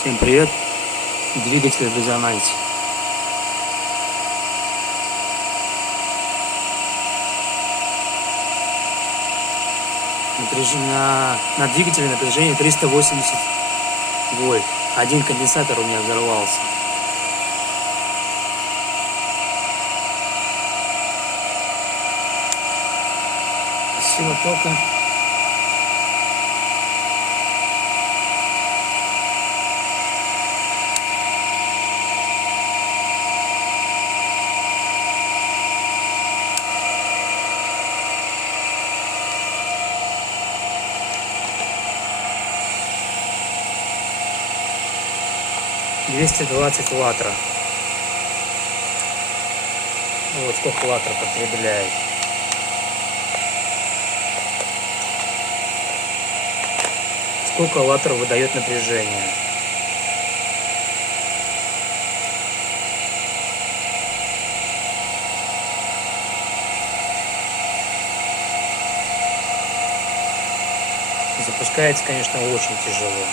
Всем привет! Двигатель в резонансе. На двигателе напряжение 380 вольт. Один конденсатор у меня взорвался. Сила тока. «220 ваттра». Вот сколько ваттра потребляет. Сколько ваттра выдает напряжение. Запускается, конечно, очень тяжело.